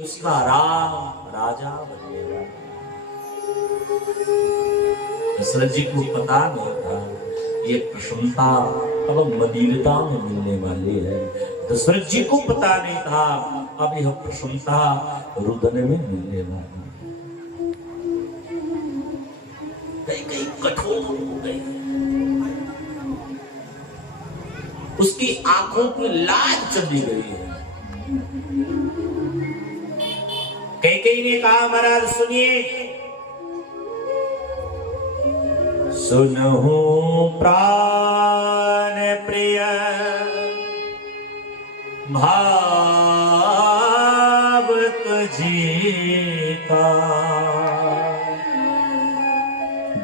उसका राम राजा बनने वाला। दशरथ जी को पता नहीं था ये प्रसन्नता अब मदीनता में मिलने वाली है। दशरथ जी को पता नहीं था अब यह प्रसन्नता रुदन में मिलने वाली है। कई कई कठोर हो गई, उसकी आंखों की लाज चली गई है। कई ने कहा महाराज सुनिए, सुनहु प्राण प्रिय भाव तुझीका,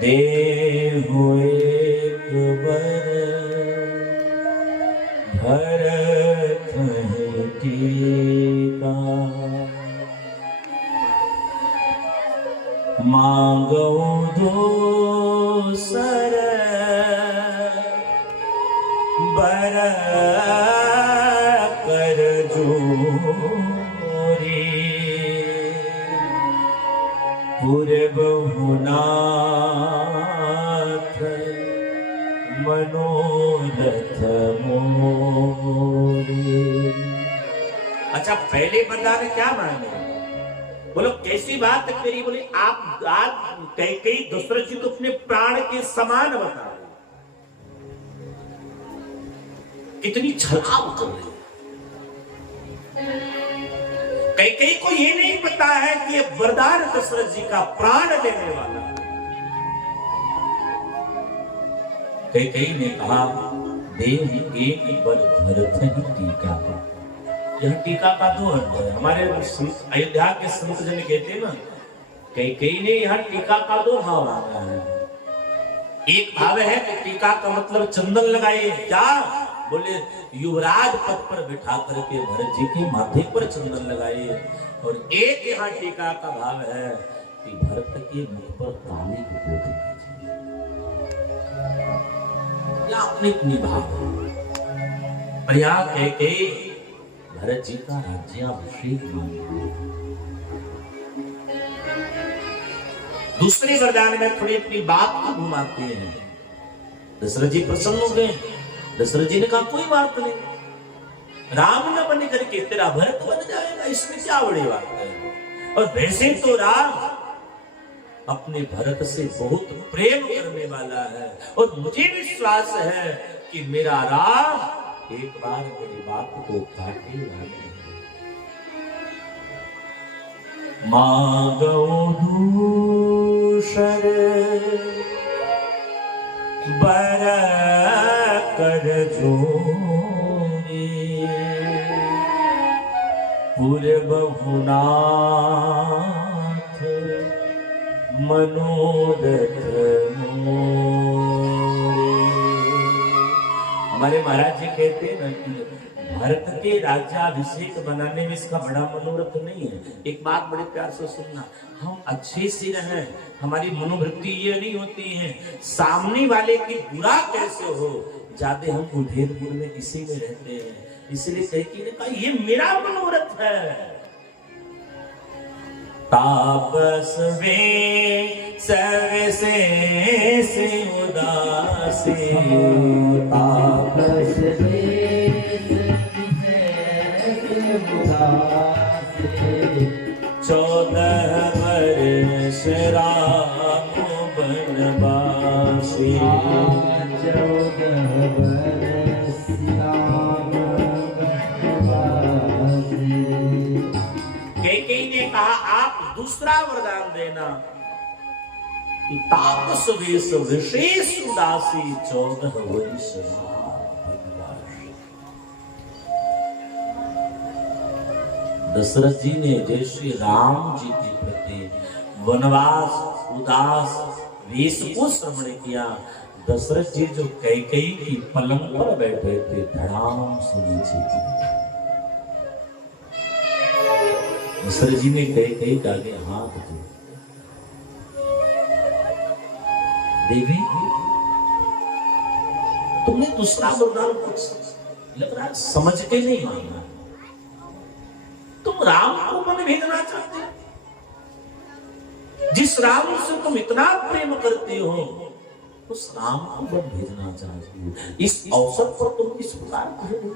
देहु एक वर भरत टीका, मांगो दोसर बर कर जोरी, पूर्वहुनाथ मनोरथ मोरी। अच्छा, पहले बंदा ने क्या मांगा? बोलो कैसी बात करी? बोले आप आज कई दशरथ जी को अपने प्राण के समान बता रहे, कितनी छलाव कर रहे। कई को ये नहीं पता है कि ये वरदान दशरथ जी का प्राण देने वाला। कई ने कहा देव एक बर भरत ही टीका, यह टीका का दो अर्थ है। हमारे अयोध्या के संत जन कहते हैं ना, कई ने यहाँ टीका का दो भाव मांगा है। एक भाव है कि टीका का मतलब चंदन लगाइए, क्या बोले युवराज पद पर बिठा करके भरत जी के माथे पर चंदन लगाइए। और एक यहाँ टीका का भाव है कि भरत के मुख पर ताली को पोत दीजिए। या अपनी अपनी भाव पर यहाँ कह भरत जी का राज्याभिषेक मांगा। दूसरे वरदान में थोड़ी अपनी बात को घुमाते हैं। दशरथ जी प्रसन्न हो गए। दशरथ जी ने कहा कोई बात नहीं, राम न बन करके तेरा भरत बन जाएगा, इसमें क्या बड़ी बात है। और वैसे तो राम अपने भरत से बहुत प्रेम करने वाला है, और मुझे विश्वास है कि मेरा राम एक बार मेरी बात को काटेगा नहीं। मांगो दूसर बर कर जोरी, पूर्वहुनाथ मनोरथ मोरे। हमारे महाराज जी कहते हैं ना कि भारत के राज्याभिषेक बनाने में इसका बड़ा मनोरथ नहीं है। एक बात बड़े प्यार से सुनना, हम अच्छे से रहें, हमारी मनोवृत्ति ये नहीं होती है सामने वाले की बुरा कैसे हो, ज्यादा हम उधेरपुर में इसी में रहते हैं। इसलिए कही ने कहा ये मेरा मनोरथ है। तापस वे सर्वशेष उदासी, तापस वे उदासी, 14 वर्ष राम बनवासी, 14 वर्ष राम बनवासी। कई ने कहा आप दूसरा वरदान देना कि तापस वेश विशेष उदासी, 14 वर्ष दशरथ जी ने जैसे राम जी के प्रति वनवास उदास वेश को श्रवण किया, दशरथ जी जो कैकेयी की पलंग पर बैठे थे धड़ाम से नीचे गिरे। दशरथ जी ने कैकेयी के आगे हाथ जोड़े, देवी तुमने दूसरा वरदान कुछ लग रहा समझ के नहीं मांगा, तुम तुम राम को वन भेजना चाहते हो? जिस राम से तुम इतना प्रेम करते हो उस राम को वन भेजना चाहते हो, इस अवसर पर तुम इस प्रकार कह रहे हो।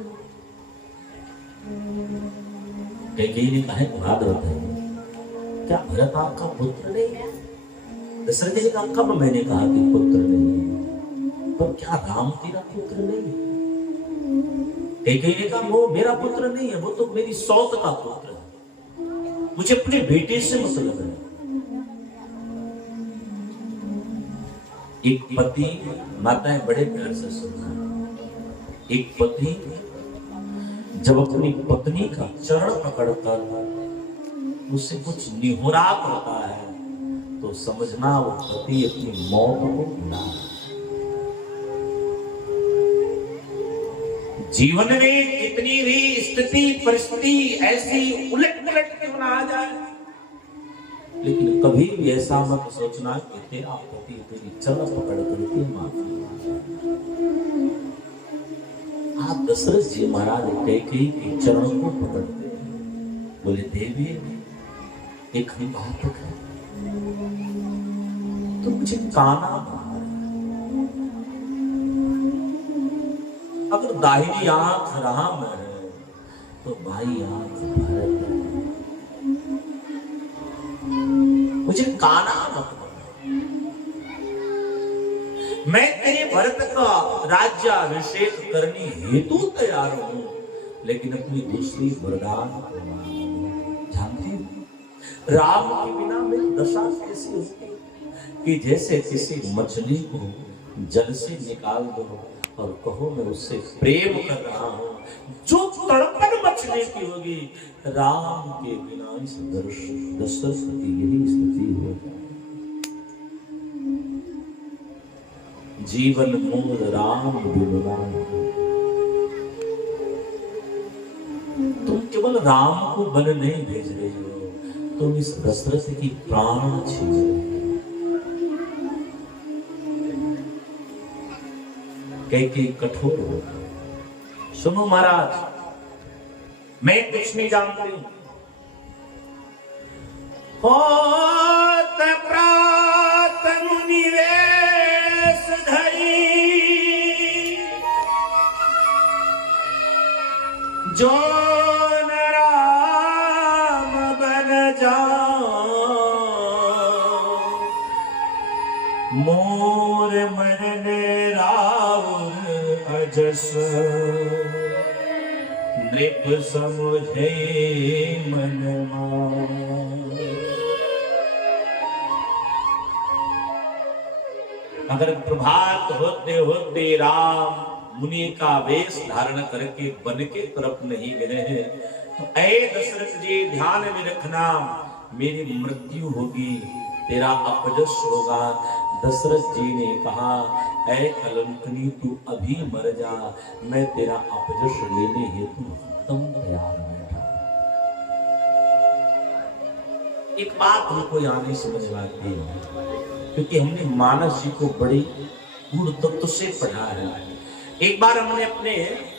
कैकेयी ने कहा भाद्रथ है, क्या भरत आपका पुत्र नहीं है? दशरथ जी ने कहा कब मैंने कहा कि पुत्र नहीं है, पर क्या राम तेरा पुत्र नहीं है? कैकेयी ने कहा वो मेरा पुत्र नहीं है, वो तो मेरी सौत का पुत्र है, मुझे अपने बेटे से मतलब है। एक पति, माताएं बड़े प्यार से सुनना, एक पति जब अपनी पत्नी का चरण पकड़कर उससे कुछ निहोरा करता है तो समझना वो पति अपनी मौत को बुला। जीवन में कितनी भी स्थिति परिस्थिति ऐसी उलट पुलट क्यों ना आ जाए, लेकिन कभी भी ऐसा मत सोचना कि तेरा पति तेरी चरण पकड़ करके माफी। आप दशरथ जी महाराज कैकेयी के चरणों को पकड़ते बोले देवी एक ही बात है, तो मुझे काना मार, अगर दाहिनी आंख राम है तो बाई आंख भरत है, मुझे काना मत बना। मैं तेरे भरत का राज्याभिषेक करने हेतु तैयार हूं, लेकिन अपनी दूसरी वरदान जानती हूं राम के बिना मेरी दशा कैसी होती कि जैसे किसी मछली को जल से निकाल दो और कहो मैं उससे प्रेम कर रहा हूं, जो तड़पन मछली की होगी, राम के बिना इस दशरथ की यही स्थिति होगी। जीवन मूल राम बिनुराम, तुम केवल राम को वन नहीं भेज रहे हो, तुम इस दशरथ की प्राण छीन रहे हो। कैकेयी कठोर हो, सुनो महाराज मैं कुछ नहीं जानती हूं, प्रात मुनि वेश धरी जो न राम बन जाओ, मोर मरने राउर अजस नृप समुझे मन मान। अगर प्रभात होते होते राम मुनि का वेश धारण करके वन के तरफ नहीं गए हैं तो ऐ दशरथ जी ध्यान में रखना, मेरी मृत्यु होगी, तेरा अपजस होगा। दशरथ जी ने कहा ऐ कलंकनी तू अभी मर जा, मैं तेरा अपजस लेने हेतु एकदम तैयार हूं। एक बात हमको यहां नहीं समझ आती है, क्योंकि हमने मानस जी को बड़ी गूढ़ तत्व से पढ़ा है। एक बार हमने अपने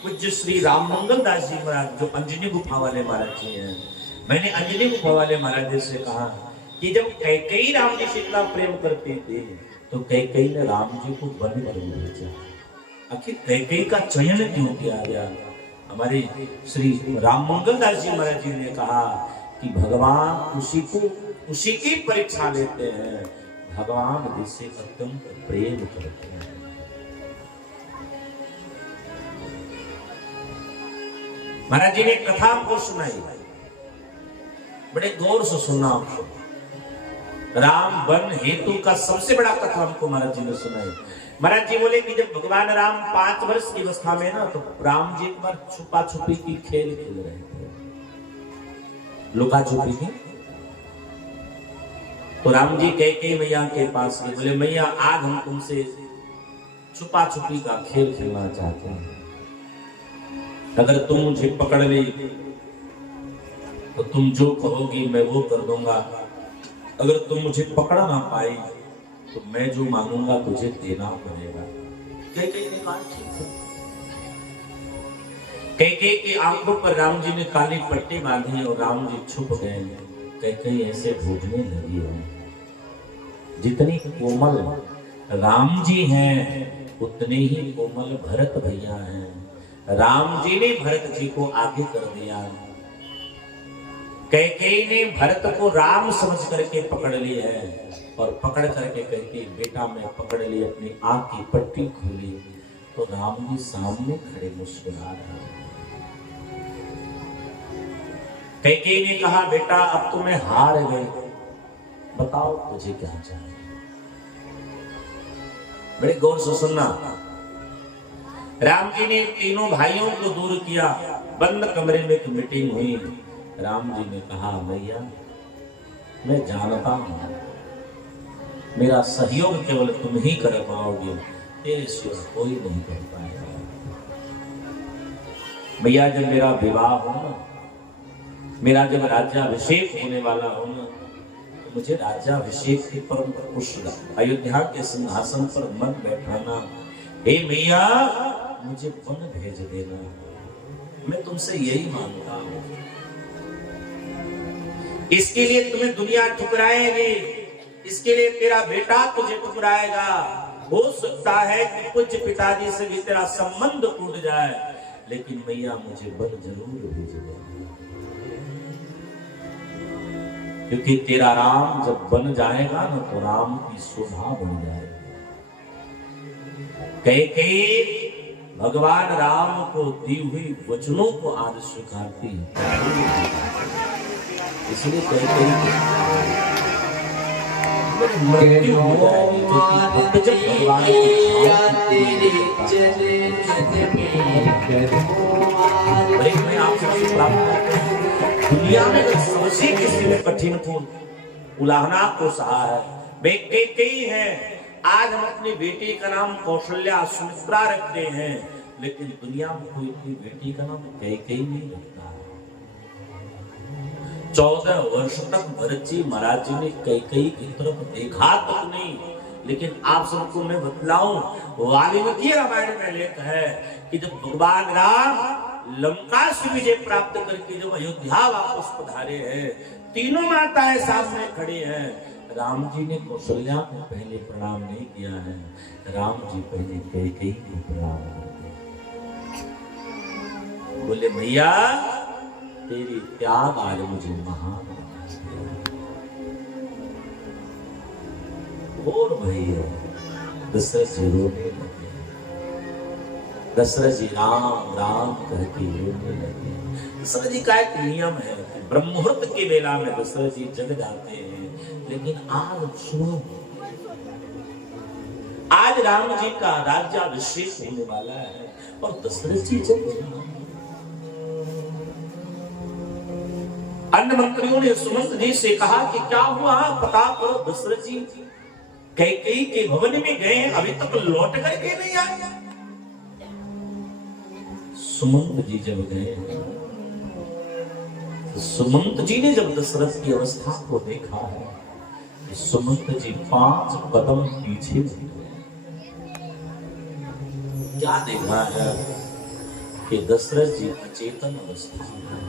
पूज्य श्री राम मंगल दास जी महाराज जो अंजनी गुफा वाले महाराज जी हैं, मैंने अंजनी गुफा वाले महाराज जी से कहा कि जब कैकेयी राम जी से इतना प्रेम करते थे तो कैकेयी ने राम जी को वन पर भेजा, आखिर कैकेयी का चयन क्यों किया गया? हमारे श्री राम मंगल दास जी महाराज जी ने कहा कि भगवान उसी की परीक्षा लेते हैं, भगवान जिससे अत्यंत प्रेम करते हैं। महाराज जी ने कथा हमको सुनाई, बड़े गौर से सुनना आपको। राम वन हेतु का सबसे बड़ा कथा हमको महाराज जी ने सुनाई। महाराज जी बोले कि जब भगवान राम 5 वर्ष की अवस्था में ना, तो राम जी एक बार छुपा छुपी की खेल खेल रहे थे, लुका छुपी की। तो राम जी कैकेयी मैया के पास गए, बोले मैया आज हम तुमसे छुपा छुपी का खेल खेलना चाहते हैं, अगर तुम मुझे पकड़ ली तो तुम जो कहोगी मैं वो कर दूंगा, अगर तुम मुझे पकड़ ना पाई तो मैं जो मांगूंगा तुझे देना पड़ेगा। कैकेयी ने कहा ठीक है। कैकेयी की आंखों पर राम जी ने काली पट्टी बांधी और राम जी छुप गए। कैकेयी ऐसे भूजने लगी हो। जितनी कोमल राम जी हैं उतने ही कोमल भरत भैया हैं। राम जी ने भरत जी को आगे कर दिया। कैकेयी ने भरत को राम समझ करके पकड़ ली है और पकड़ करके कहती बेटा मैं पकड़ ली, अपनी आंख की पट्टी खोली तो राम जी सामने खड़े मुस्कुरा रहे हैं। कैकेयी ने कहा बेटा अब तो मैं हार गई, बताओ तुझे क्या चाहिए। बड़े गौर से सुनना। राम जी ने तीनों भाइयों को दूर किया। बंद कमरे में एक मीटिंग हुई। राम जी ने कहा भैया मैं जानता हूं मेरा सहयोग केवल तुम ही कर पाओगे, तेरे सिवा कोई नहीं कर पाएगा। भैया जब मेरा विवाह हो ना, मेरा जब राज्याभिषेक होने वाला हो ना, तो मुझे राज्याभिषेक के परम पुरुष अयोध्या के सिंहासन पर मन बैठाना। हे मैया मुझे वन भेज देना, मैं तुमसे यही मांगता हूं। इसके लिए तुम्हें दुनिया ठुकराएगी, इसके लिए तेरा बेटा तुझे ठुकराएगा। हो सकता है कि पूज्य पिताजी से भी तेरा संबंध टूट जाए, लेकिन मैया मुझे वन जरूर भेज देना, क्योंकि तेरा राम जब बन जाएगा ना तो राम की शोभा बढ़ जाएगी। कैकेयी भगवान राम को दी हुई वचनों को आज स्वीकारती है। इसलिए कैकेयी मृत्यु हो जाएगी, क्योंकि जब भगवान मैं आपसे प्राप्त करता हूं। दुनिया में सबसे किसी ने कठिन को उलाहना को सहा है वे कैकेयी है। आज हम अपनी बेटी का नाम कौशल्या सुमित्रा रखते हैं, लेकिन दुनिया में कोई अपनी बेटी का नाम कैकेयी नहीं रखता। 14 वर्ष तक भरत जी महाराज जी ने कैकेयी की तरफ देखा तक नहीं। लेकिन आप सबको मैं बतलाऊं, वाल्मीकि रामायण में लेख है कि जब भगवान राम लंका से विजय प्राप्त करके जब अयोध्या वापस पधारे हैं, तीनों माताएं सामने खड़ी हैं। राम जी ने कौशल्या को पहले प्रणाम नहीं किया है, राम जी पहले कैकेयी को प्रणाम करते। बोले भैया तेरी त्याग आज मुझे महान और भैया दशरथ जी रोने लगे। दशरथ जी राम राम कहते रोने लगे। दशरथ जी का एक नियम है, ब्रह्म मुहूर्त के वेला में दशरथ जी जग जाते हैं। लेकिन आज सुनो, आज राम जी का राज्याभिषेक होने वाला है और दशरथ जी जग गए। अन्य मंत्रियों ने सुमंत जी से कहा कि क्या हुआ पता करो। दशरथ जी कैकेयी के भवन में गए, अभी तक लौट करके नहीं आए। सुमंत जी जब गए, तो सुमंत जी ने जब दशरथ की अवस्था को देखा है, तो सुमंत जी 5 कदम पीछे गए। क्या देखा है कि दशरथ जी अचेतन अवस्था में,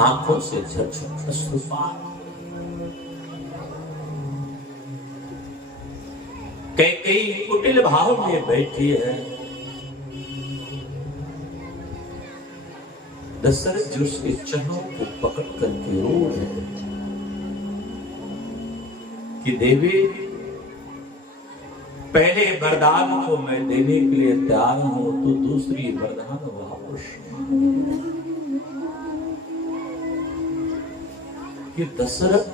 आंखों से झकझक अश्रुपात। कैकेयी कुटिल भाव में बैठी है। दशरथ जी उसके चरणों को पकड़ करके रो रहे हैं कि देवी पहले वरदान को मैं देने के लिए तैयार हूं, तो दूसरी वरदान वापस। कि दशरथ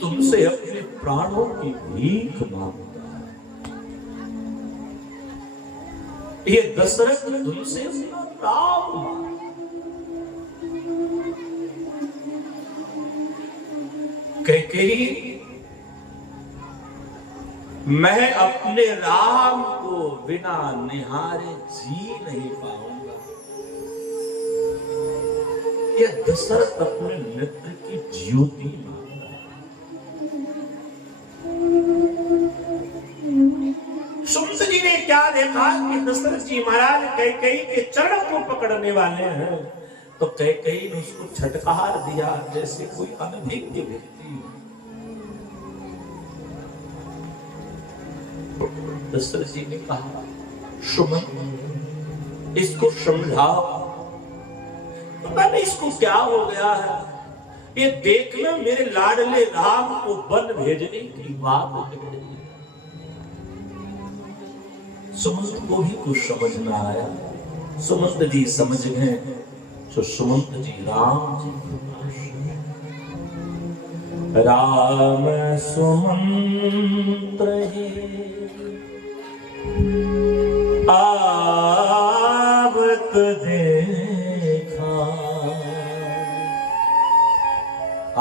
तुमसे अपने प्राणों की भीख मांगता है। ये दशरथ तुमसे अपना प्राण मांगता। कैकेयी मैं अपने राम को बिना निहारे जी नहीं पाऊंगा। ये दशरथ अपने नेत्र की ज्योति मांगता है। सुमंत जी ने क्या क्या देखा कि दशरथ जी महाराज कैकेयी के चरण को पकड़ने वाले हैं, तो कैकेयी ने उसको छटकार दिया जैसे कोई अनभिज्ञ व्यक्ति। दशरथ जी ने कहा, सुमन इसको समझाओ, पता नहीं इसको क्या हो गया है, ये देखना मेरे लाडले राम को वन भेजने की बात है। सुमंत को भी कुछ समझ न आया। सुमंत जी समझ गए, तो सुमंत जी राम जी राम सुमंत्र हे आवत देखा,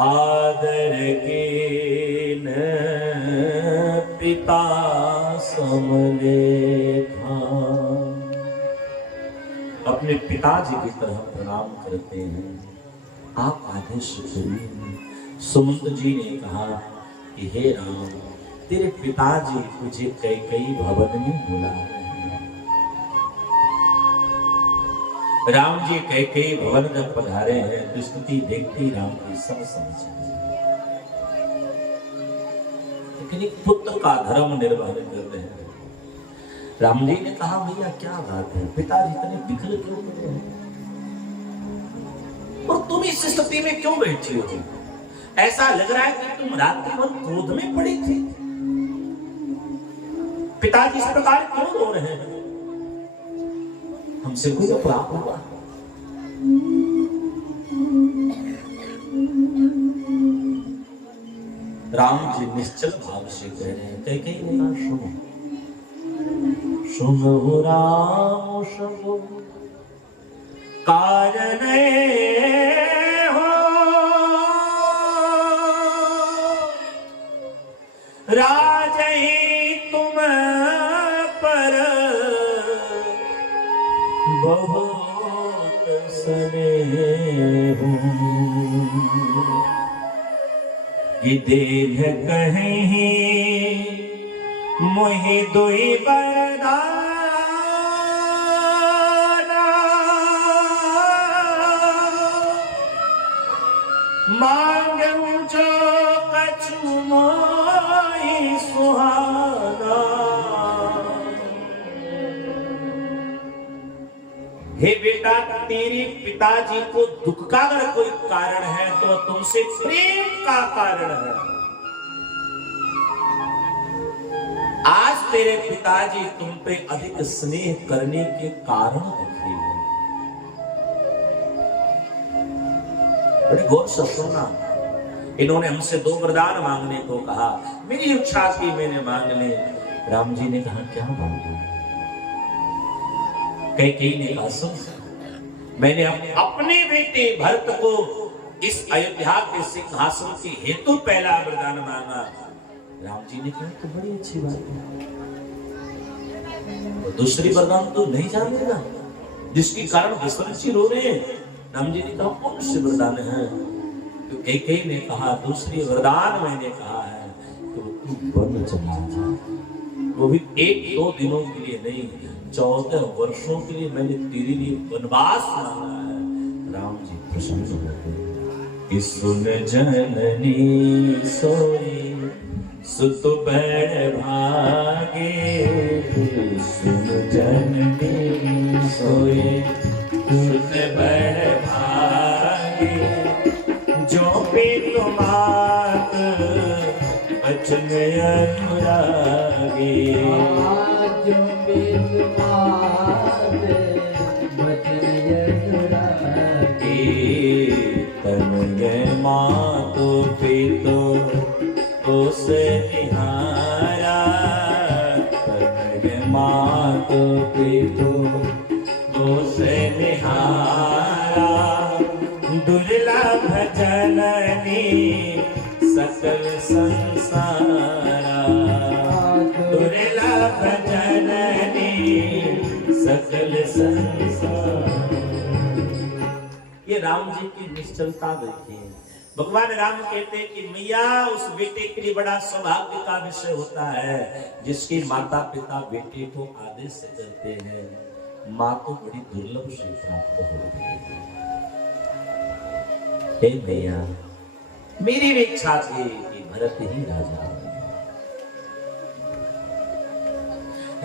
आदर के न पिता समलेखा। अपने पिताजी की तरह प्रणाम करते हैं, आप आदेश करिए। सुमंत जी ने कहा कि हे राम, तेरे पिताजी तुझे कैकेयी भवन में बुला रहे हैं। राम जी कैकेयी भवन में पधारे हैं, स्तुति देखते ही राम की सब समझ गए। लेकिन एक पुत्र का धर्म निर्वहन कर रहे हैं। राम जी ने कहा, भैया क्या बात है, पिताजी इतने विकल क्यों कर रहे हैं, और तुम इस स्थिति में क्यों बैठे हो? ऐसा लग रहा है कि तुम रात्रि भर क्रोध में पड़ी थी। पिताजी इस प्रकार क्यों रो रहे हैं? हमसे कोई अपराध हुआ? राम जी निश्चल भाव से कह रहे हैं, कैकेयी ने कहा, सुनो सुनो राम सुनो, कारण हो राजही तुम पर बहुत स्नेह, ये देह कहीं मोहि दुई बरदाना, मांगू जो कछु मोहि सुहाना। हे बेटा, तेरे पिताजी को दुख का अगर कोई कारण है तो तुमसे प्रेम का कारण है। आज तेरे पिताजी तुम पे अधिक स्नेह करने के कारण दिखेंगे। बड़े गौर से सुनना, इन्होंने हमसे 2 वरदान मांगने को कहा, मेरी इच्छा थी मैंने मांग ली। राम जी ने कहा, क्या मांगा? कैकेयी ने कहा, सुन, मैंने अपने बेटे भरत को इस अयोध्या के सिंहासन के हेतु पहला वरदान मांगा। राम जी ने कहा, तो बड़ी अच्छी बात है, तो दूसरी वरदान तो नहीं जानेगा जिसके कारण दशरथ जी रो रहे हैं। राम जी ने कहा, कौन से वरदान है? तो कैकेयी ने कहा, दूसरी वरदान मैंने कहा है तो तू वन चला जा, वो भी 1-2 दिनों के लिए नहीं, 14 वर्षों के लिए मैंने तेरे लिए वनवास मांगा है। राम जी प्रसन्न हो गए। सुन जननी सोई सुत बैठ भागे, सुन जननी सोई सुत बैठ भागे, जो भी तुमात बचन अनुरागे, जो भी तुमात बचन अनुरागे, तन गे मातो पितो तो से निहारा, तन गे मातो पितो तो से निहारा, दुर्लभ जननी सकल संसारा, दुर्लभ जननी सकल संसार। ये राम जी की निश्चलता देखिए, भगवान राम कहते हैं कि मैया उस बेटे के लिए बड़ा सौभाग्य का विषय होता है जिसके माता पिता बेटे को आदेश से करते हैं। माँ तो बड़ी दुर्लभ से प्राप्त होती है। हे मैया, मेरी भी इच्छा थी कि भरत ही राजा।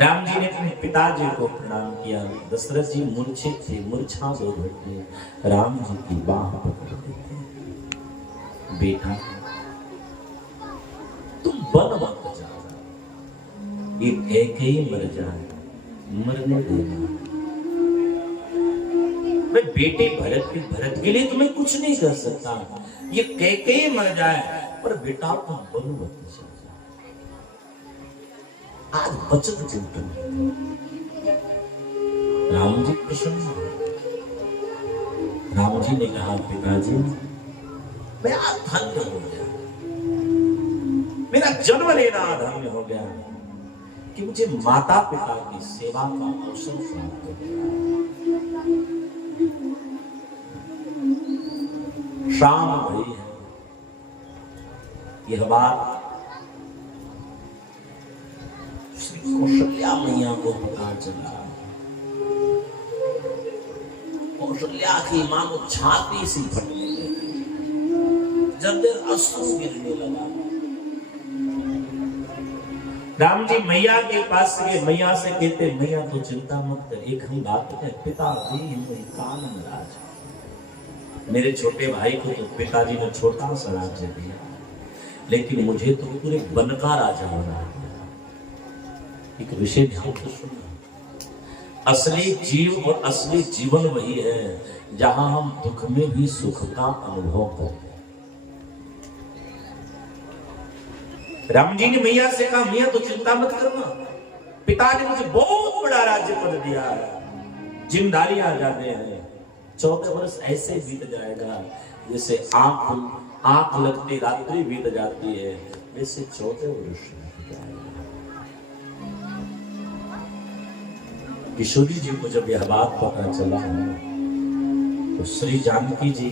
राम जी ने अपने पिताजी को प्रणाम किया। दशरथ जी मूर्छित थे, मूर्छा दो घटे राम जी की बाह पकड़ देते, बेटा तुम बन मत जाओ, ये कैकेयी मर जाए, मरने देना। मैं बेटे भरत के लिए तुम्हें कुछ नहीं कर सकता, ये कैकेयी मर जाए, पर बेटा तुम बन मत जाओ। आज बचत चिंतन राम जी प्रसन्न हुए। राम जी ने कहा पिताजी मैं आज धन्य हो गया, मेरा जन्म लेना धन्य हो गया कि मुझे माता पिता की सेवा का अवसर प्राप्त हो गया। शाम भई है, यह बात श्री कौशल्या मैया को पता चला। कौशल्या की मानो छाती सी फटने लगी, जब अश्रु गिरने लगा। राम जी मैया के पास गए, मैया से कहते मैया तो चिंता मत कर, एक हम बात है, पिता कानन राज। मेरे छोटे भाई को तो पिताजी ने छोटा सा राज्य दिया, लेकिन मुझे तो पूरे वन का राजा बना दिया। एक विषय ध्यान से सुनना, असली जीव और असली जीवन वही है जहां हम दुख में भी सुख का अनुभव करें। राम जी ने मैया से कहा मैया तो चिंता मत करना, पिता ने मुझे बहुत बड़ा राज्य पद दिया है, जिम्मेदारियां ज्यादा हैं। 14 वर्ष ऐसे बीत जाएगा जैसे आंख लगते रात्रि बीत जाती है, वैसे 14 वर्ष बीत जाएगा। किशोरी जी को जब यह बात पता चला तो श्री जानकी जी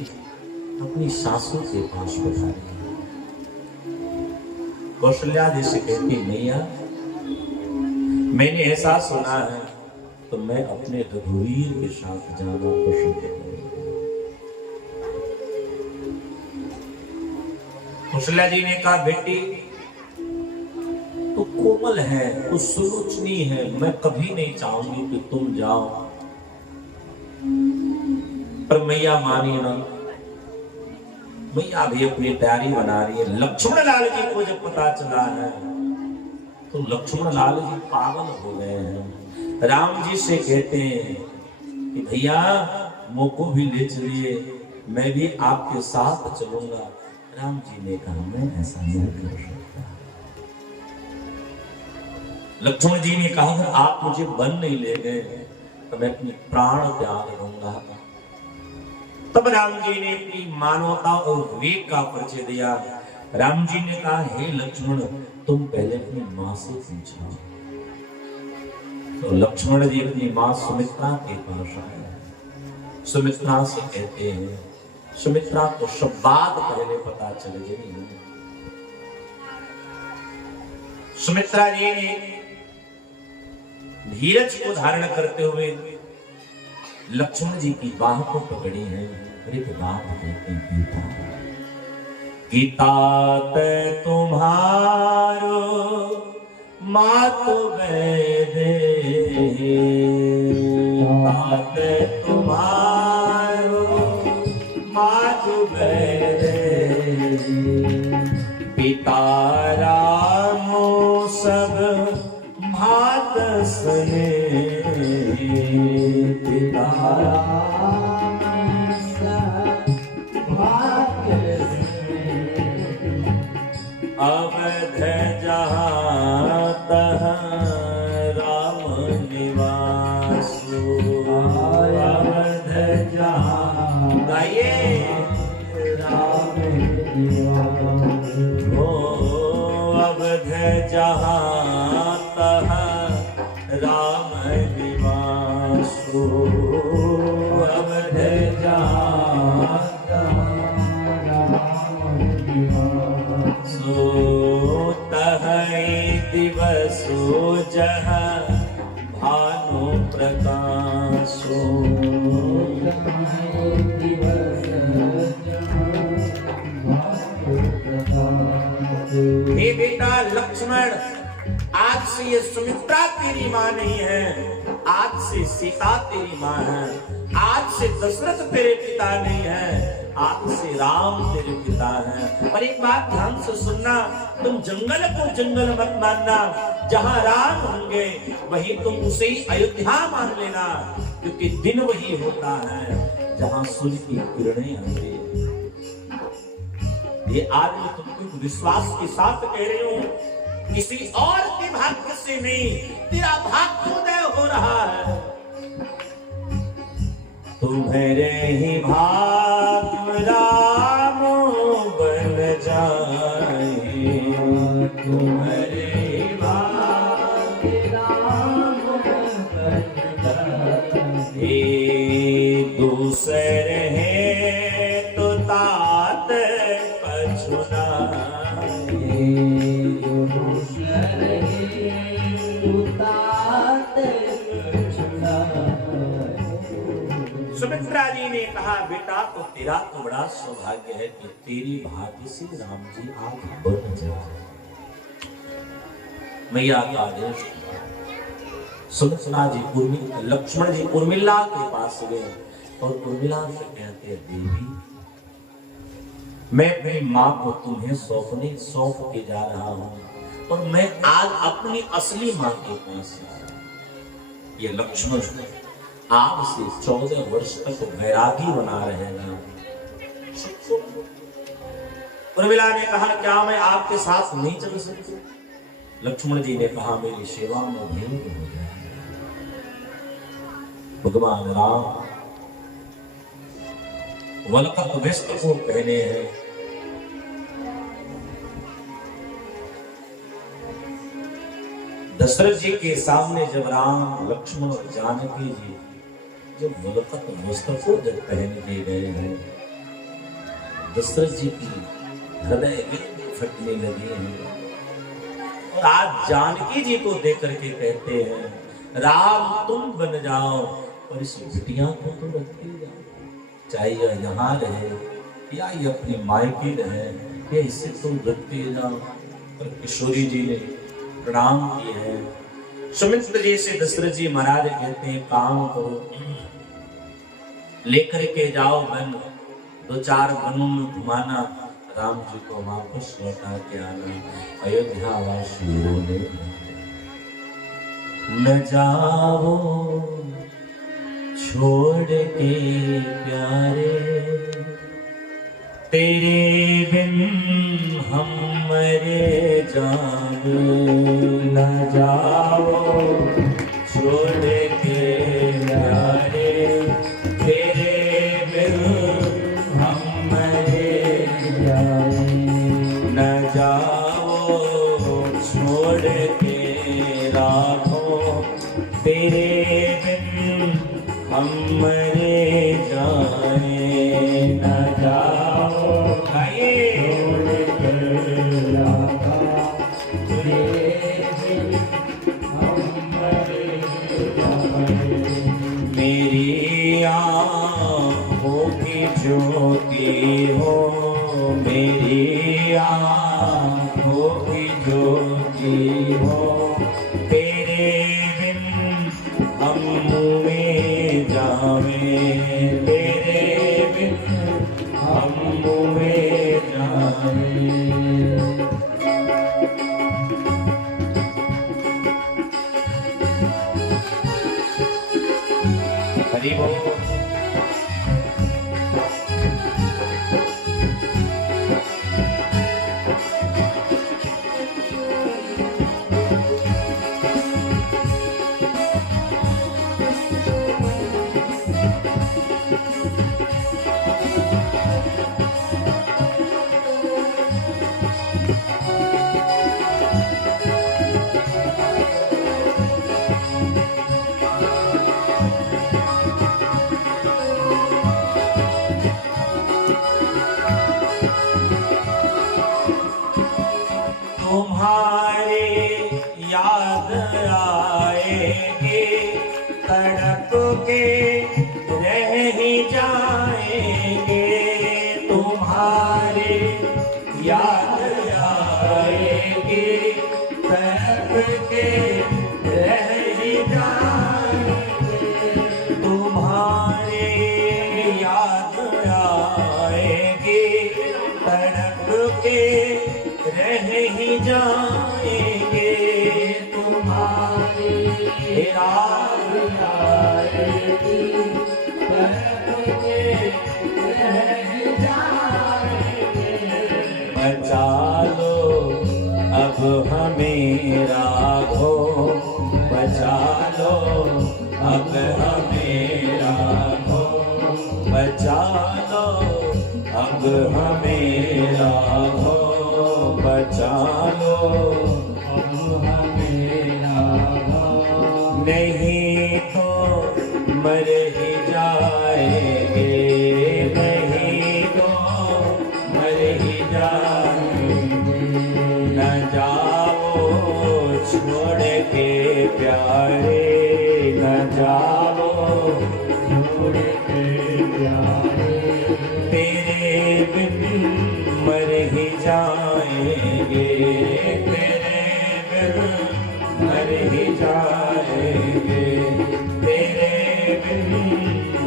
अपनी सासू के पास बैठा रही। कौशल्या जी से कहती मैया मैंने ऐसा सुना है तो मैं अपने रघुवीर के साथ जाना पसंद करूंगी। कौशल्या जी ने कहा बेटी तो कोमल है, तो सुलोचनी है, मैं कभी नहीं चाहूंगी कि तुम जाओ। पर मैया मानी ना, मैया भी अपनी तैयारी बना रही है। लक्ष्मण लाल जी को जब पता चला है तो लक्ष्मण लाल जी पागल हो गए हैं। राम जी से कहते हैं कि भैया मोको भी ले चलिए, मैं भी आपके साथ चलूंगा। राम जी ने कहा मैं ऐसा नहीं कर सकता। लक्ष्मण जी ने कहा अगर आप मुझे वन नहीं ले गए तो मैं अपनी प्राण त्याग दूंगा। तब राम जी ने अपनी मानवता और विवेक का परिचय दिया। राम जी ने कहा हे लक्ष्मण तुम पहले अपनी मां से पूछो। तो लक्ष्मण जी अपनी मां सुमित्रा के पास आए। सुमित्रा से कहते हैं, सुमित्रा को सब बात पहले पता चल गई। सुमित्रा जी ने धीरज को धारण करते हुए लक्ष्मण जी की बाह को पकड़ी है। एक बात कहते हैं गीता ते तुम्हारो मातु वेदे, गीता ते तुम्हारो मातु वेदे, पिता रामो सब भात सने, पिता अवध जहाँ तहाँ राम निवासु, अवध जहाँ गाइए राम निवासु, अवध जहाँ तहाँ राम निवासु, अवध जहाँ तहाँ लक्ष्मण, आज से ये सुमित्रा तेरी माँ नहीं है, आज से सीता तेरी माँ है, आज से दशरथ तेरे पिता नहीं है, आज से राम तेरे पिता हैं। पर एक बात ध्यान से सुनना, तुम जंगल को जंगल मत मानना, जहां राम होंगे वही तुम उसे अयोध्या मान लेना, क्योंकि दिन वही होता है जहां सूर्य की किरणें आती हैं। ये आज मैं तुमको विश्वास के साथ कह रही हूं, किसी और के भाग्य से नहीं, तेरा भाग्योदय हो रहा है। तुम्हारे ही भाग्य राम बन जाए, तुम्हारे ही भाग्य राम बन जाए, दूसरे है तो तात पछुनाए, दूसरे तो तात पछुनाए। सुमित्रा जी ने कहा, बेटा तो तेरा तो बड़ा सौभाग्य है कि तेरी भाग्य से राम जी आज बन जाए। मैया का आदेश, सुमित्रा जी लक्ष्मण जी उर्मिला के पास गए और उर्मिला से कहते हैं, देवी मैं अपनी माँ को तुम्हें सौंप के जा रहा हूँ और मैं आज अपनी असली माँ के पास। ये लक्ष्मण आज से 14 वर्ष तक वैरागी बना रहेगा। उर्मिला ने कहा, क्या मैं आपके साथ नहीं चल सकती? लक्ष्मण जी ने कहा, मेरी सेवा में भेद हो जाए। भगवान राम वलकत वस्त्र को पहने हैं, दशरथ जी के सामने जब राम लक्ष्मण और जानकी जी जब वलकत वस्त्र को जब पहन के गए हैं, दशरथ जी की हृदय फटने लगे हैं। और आज जानकी जी को देख करके कहते हैं, राम तुम बन जाओ और इस बिटिया को तो रखते जाओ, चाहे यह यहाँ रहे या ये अपनी मायके रहे, या इसे तो रखते जाओ। पर किशोरी जी ने प्रणाम किए हैं। सुमित्र जी से दशरथ जी महाराज कहते हैं, काम करो, लेकर के जाओ वन, 2-4 वनों में घुमाना, राम जी को वापस लौटा के आना। अयोध्या वासियों ने न जाओ छोड़ के प्यारे, तेरे बिन हम मरे जावे, न जाओ छोड़ के प्यारे, तेरे बिन हम मरे जावे, न जाओ छोड़ के राखो, तेरे बिन हम मरे जाए, न जाओ छोड़ के राखो, तेरे बिन हम मरे जाए। मेरी आँखों की ज्योति हो, मेरी आँखों की ज्योति हो, तेरे बिन हम में जावे, तेरे बिन हम में जावे। हरि बोल। तुम्हारे याद आएंगे, तड़प के रह ही जाएंगे, तुम्हारे याद आएंगे, हमें राघो बचा लो, अब हमें राघो बचा लो, अब हमें राघो बचा लो, अब हमें राघो, नहीं तो मर ही जाएंगे, नहीं तो मर ही जाएंगे, न जाओ छोड़ के प्यारे, न जाओ छोड़ के प्यारे, तेरे बिन मर ही जाएंगे, तेरे बिन मर ही जाएंगे, तेरे बिन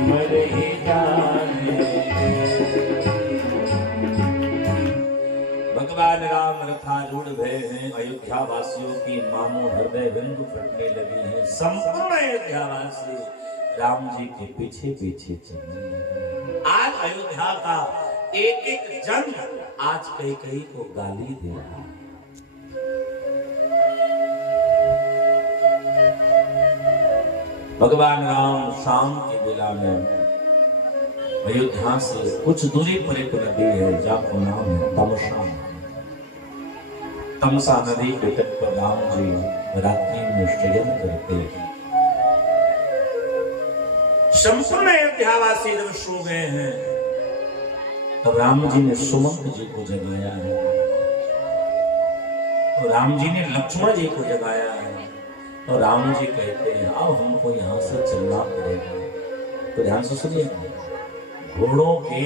मर ही जाएंगे। भगवान राम रथारूढ़ भय हैं, अयोध्या वासियों की मानो हृदय बिंदु फटने लगी हैं। संपूर्ण अयोध्या वासी राम जी के पीछे पीछे चल रहे हैं। आज अयोध्या का एक एक जन आज कई को गाली दे रहा है। भगवान राम शाम की बेला में अयोध्या से कुछ दूरी पर एक नदी है जहाँ नाम है तमसा। तमसा नदी के तट पर राम जी रात्रि में शयन करते हैं। संपूर्ण अयोध्यावासी जब सो गए हैं तब राम जी ने सुमंत जी को जगाया है, तो राम जी ने लक्ष्मण जी को जगाया है। तो राम जी कहते हैं अब हमको यहाँ से चलना पड़ेगा। तो ध्यान से सुनिए, घोड़ों के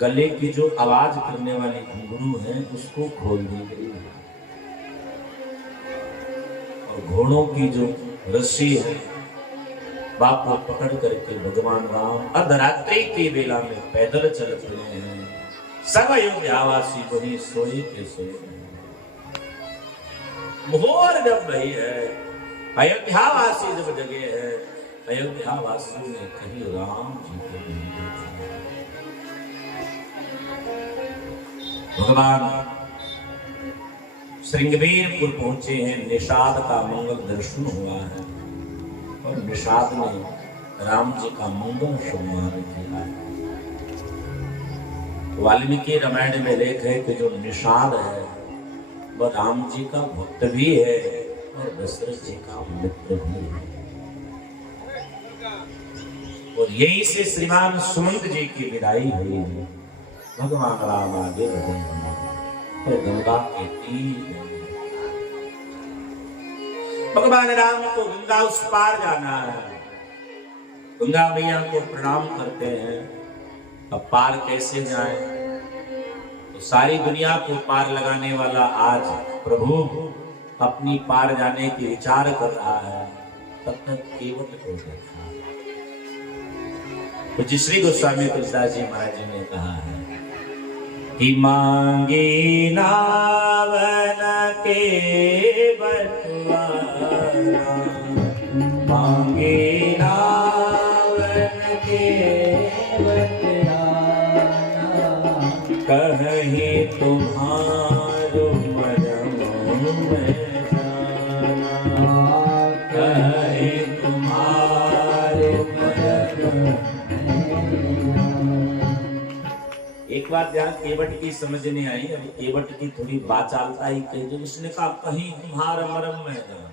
गले की जो आवाज करने वाली घुंघरू है उसको खोल दी गई और घोड़ों की जो रस्सी है बाप को पकड़ करके भगवान राम अर्धरात्रि की बेला में पैदल चल रहे हैं। सब अयोध्यावासी वही सोए के सोए। भोर जब भई है, अयोध्यावासी जब जगे हैं, अयोध्यावासियों ने कहीं राम जी को नहीं देखा। भगवान श्रृंगवीरपुर पहुंचे हैं, निषाद का मंगल दर्शन हुआ है और निषाद ने राम जी का मंगल सम्मान किया है। वाल्मीकि रामायण में लेख है कि जो निषाद है वह राम जी का भक्त भी है और दशरथ जी का मित्र भी है। और यहीं से श्रीमान सुमंत जी की विदाई हुई है। भगवान राम आगे बढ़े हैं और गंगा के तीर भगवान राम को गंगा उस पार जाना है। गंगा मैया को प्रणाम करते हैं। अब पार कैसे जाए? तो सारी दुनिया को पार लगाने वाला आज प्रभु अपनी पार जाने की विचार कर रहा है। तब तक केवट को देखा। तो श्री गोस्वामी तुलसीदास जी महाराज जी ने कहा है कि मांगी नावन के बटवारा, मांगी नावन के बटवारा, कहीं तुम्हारो मरम में जाना, कहीं तुम्हारो मरम। एक बात ध्यान, केवट की समझ नहीं आई। अब केवट की थोड़ी बात चालता ही कही। उसने कहा कहीं तुम्हारा मरम में जाना।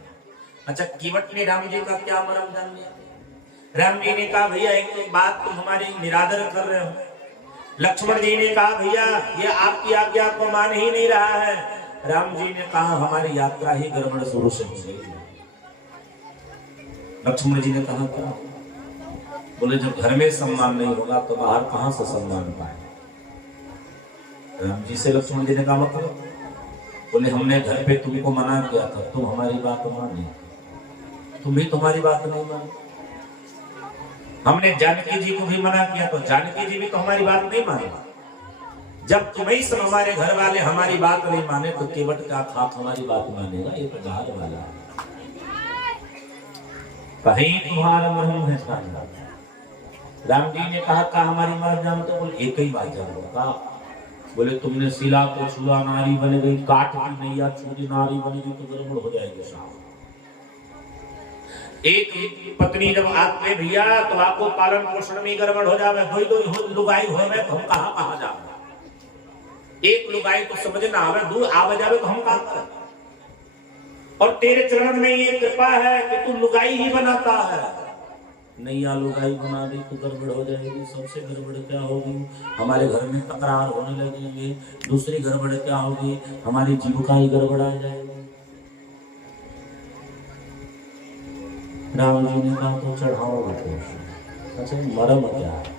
अच्छा, केवट ने राम जी का क्या मरम जान लिया? राम जी ने कहा भैया एक बात तुम हमारी निरादर कर रहे हो। लक्ष्मण जी ने कहा भैया ये आपकी आज्ञा को मान ही नहीं रहा है। राम जी ने कहा हमारी यात्रा ही गड़बड़ शुरू से हो गई। लक्ष्मण जी ने कहा क्या? बोले जब घर में सम्मान नहीं होगा तो बाहर कहां से सम्मान पाए? राम जी से लक्ष्मण जी ने कहा मतलब? बोले हमने घर पे तुमको मना किया था, तुम हमारी बात मानी, तुम भी तुम्हारी बात नहीं मानी। हमने जानकी जी को भी मना किया तो जानकी जी भी तो हमारी बात नहीं मानी। जब तुम्हें सब हमारे घर वाले हमारी बात नहीं माने तो केवट का खाक हमारी बात मानेगा? ये तो बाहर वाला है। कहीं तुम्हारा मरम है साथ। राम जी ने कहा हमारी मर जान तो बोले एक ही बात जानूंगा। बोले तुमने शिला को छुआ नारी बन गई, काठ की नैया छूटी नारी बन गई तो गड़बड़ हो जाएगी साहब। एक पत्नी जब आते भैया तो आपको पालन पोषण में गड़बड़ हो जावे, दो लुगाई होवे तो हम कहां जावे। एक लुगाई तो समझ ना आवे, दो आवे जावे तो हम कहां करें। और तेरे चरण में ये कृपा है कि तू लुगाई ही बनाता है। नैया लुगाई बना दी तो गड़बड़ हो जाएगी। सबसे गड़बड़ क्या होगी, हमारे घर में तकरार होने लगेंगे। दूसरी गड़बड़ क्या होगी, हमारी जीविका ही गड़बड़ आ जाएगी। राम जी ने कहा तो चढ़ाओ अच्छा मरम क्या है,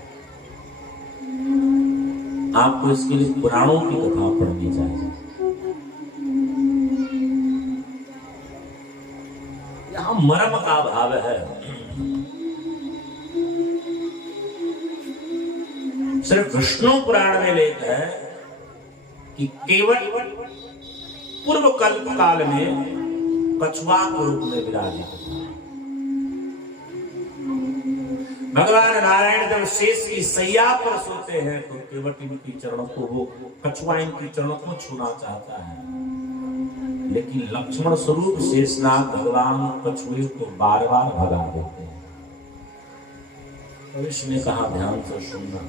आपको इसके लिए पुराणों की कथा पढ़नी चाहिए। यहां मरम का भाव है। सिर्फ विष्णु पुराण में लेख है कि केवल पूर्व कल्प काल में कछुआ के रूप में विराजित था। भगवान नारायण जब शेष की सैया पर सोते हैं तो केवट इनकी चरणों को, वो कछुआ इनकी चरणों को छूना चाहता है, लेकिन लक्ष्मण स्वरूप शेषनाग भगवान कछुए को बार बार भगा देते हैं। तो इसने कहा ध्यान से सुनना,